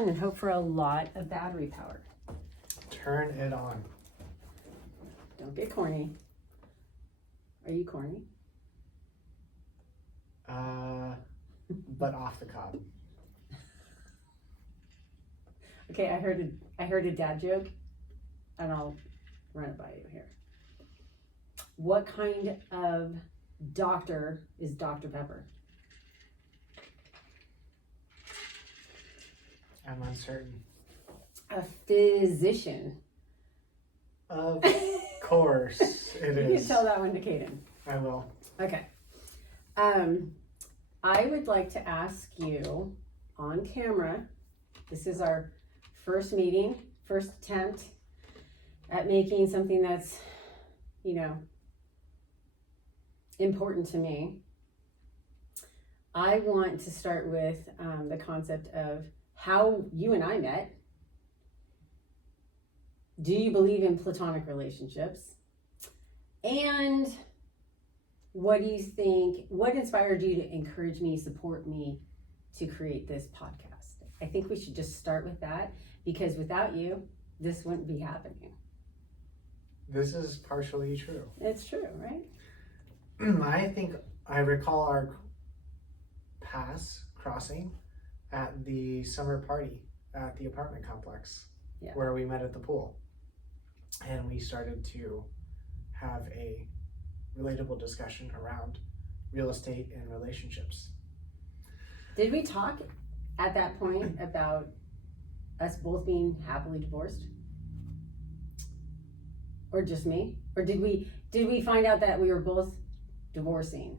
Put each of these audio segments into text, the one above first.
on and hope for a lot of battery power. Turn it on. Don't get corny. Are you corny? But off the cob. Okay, I heard a dad joke, and I'll run it by you here. What kind of doctor is Dr. Pepper? I'm uncertain. A physician. Of course it You is. can tell that one to Kaden. I will. Okay. I would like to ask you on camera, this is our first meeting, first attempt at making something that's, important to me. I want to start with the concept of how you and I met. Do you believe in platonic relationships? And what do you think, what inspired you to encourage me, support me to create this podcast? I think we should just start with that, because without you, this wouldn't be happening. This is partially true. It's true, right? I think I recall our paths crossing at the summer party at the apartment complex, where we met at the pool. And we started to have a relatable discussion around real estate and relationships. Did we talk at that point about us both being happily divorced? Or just me? Or did we find out that we were both divorcing?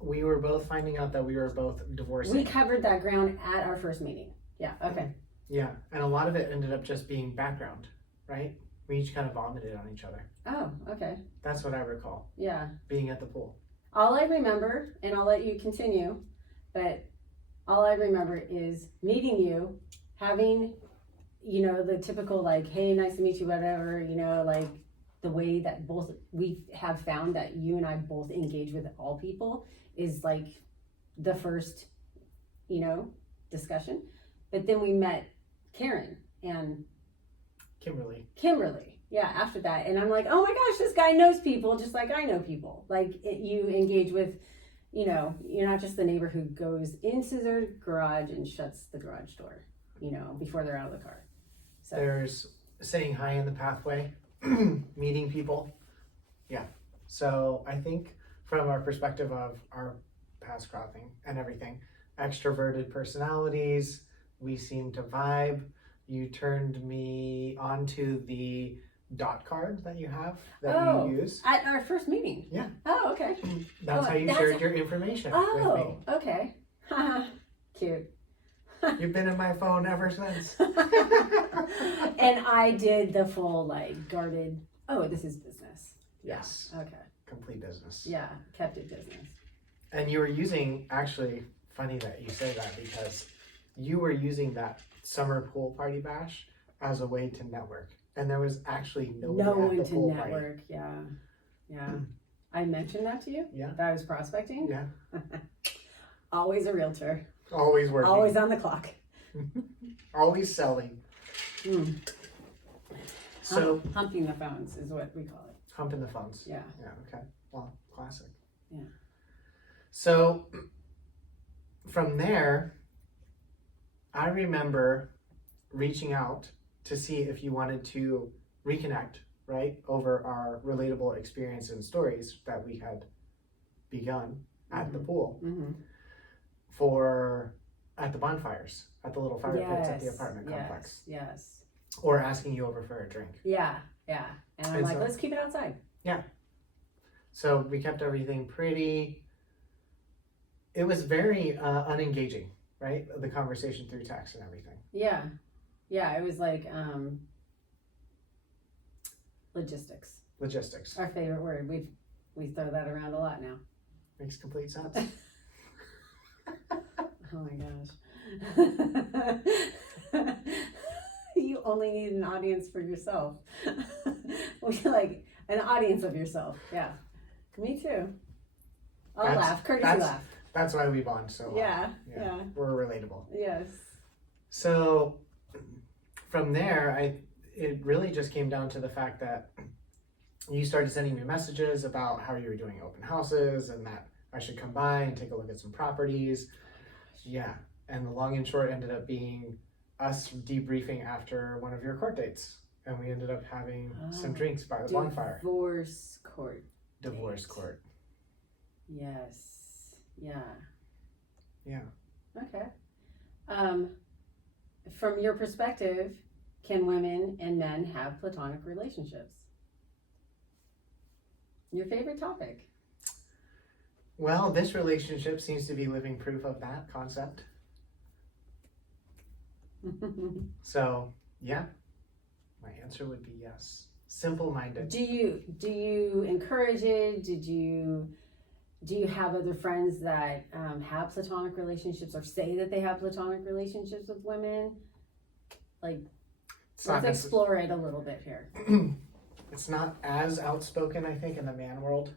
We were both finding out that we were both divorcing. We covered that ground at our first meeting. Yeah, okay. Yeah, and a lot of it ended up just being background, right? We each kind of vomited on each other. Oh, okay. That's what I recall. Yeah. Being at the pool. All I remember, and I'll let you continue, but all I remember is meeting you, having, the typical like, hey, nice to meet you, whatever, like the way that both we have found that you and I both engage with all people is like the first, discussion. But then we met Karen and Kimberly. Yeah, after that. And I'm like, oh my gosh, this guy knows people just like I know people. Like you engage with, you're not just the neighbor who goes into their garage and shuts the garage door, before they're out of the car. So there's saying hi in the pathway, meeting people. Yeah. So I think from our perspective of our paths crossing and everything, extroverted personalities, we seem to vibe. You turned me onto the dot card that you have that you use at our first meeting. Yeah. Oh, okay. That's how you shared your information with me. Oh, okay. Cute. You've been in my phone ever since. And I did the full guarded. Oh, this is business. Yes. Yeah. Okay. Complete business. Yeah, kept it business. And you were using, actually, funny that you say that, because you were using that summer pool party bash as a way to network. And there was actually no one at the pool network. Party. Yeah. I mentioned that to you? Yeah. That I was prospecting? Yeah. Always a realtor. Always working. Always on the clock. Always selling. So humping the phones is what we call it. Humping the phones. Yeah. Yeah, okay. Well, classic. Yeah. So from there, I remember reaching out to see if you wanted to reconnect, right, over our relatable experience and stories that we had begun at the pool at the bonfires, at the little fire pits at the apartment complex. Yes. Or asking you over for a drink. Yeah. And I'm like, let's keep it outside. Yeah. So we kept everything pretty. It was very unengaging, right? The conversation through text and everything. Yeah. It was like logistics. Logistics. Our favorite word. We throw that around a lot now. Makes complete sense. Oh my gosh. You only need an audience for yourself. Like an audience of yourself. Yeah. Me too. I'll laugh. Courtesy laugh. That's why we bond so well. Yeah. We're relatable. Yes. So from there, it really just came down to the fact that you started sending me messages about how you were doing open houses and that I should come by and take a look at some properties. Yeah. And the long and short ended up being us debriefing after one of your court dates. And we ended up having some drinks by the bonfire. Divorce court. Divorce date. court. Yes. Yeah. Yeah. Okay. From your perspective, can women and men have platonic relationships? Your favorite topic? Well, this relationship seems to be living proof of that concept. So, yeah, my answer would be yes. Simple-minded. Do you encourage it? Do you have other friends that have platonic relationships or say that they have platonic relationships with women? Like, let's explore it a little bit here. It's not as outspoken, I think, in the man world.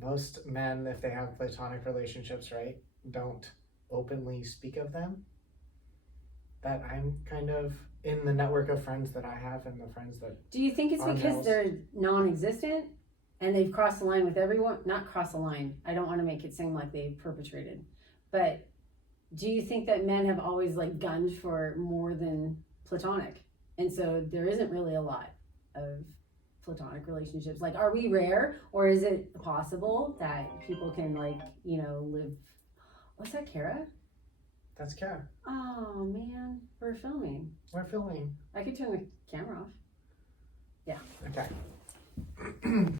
Most men, if they have platonic relationships, right, don't openly speak of them. That I'm kind of in the network of friends that I have and the friends that. Do you think it's because they're non-existent and they've crossed the line with everyone? Not crossed the line. I don't want to make it seem like they've perpetrated. But do you think that men have always like gunned for more than platonic? And so there isn't really a lot of platonic relationships. Like, are we rare, or is it possible that people can like, live? What's that, Kara? That's Kara. Oh man, we're filming. We're filming. I could turn the camera off. Yeah. Okay.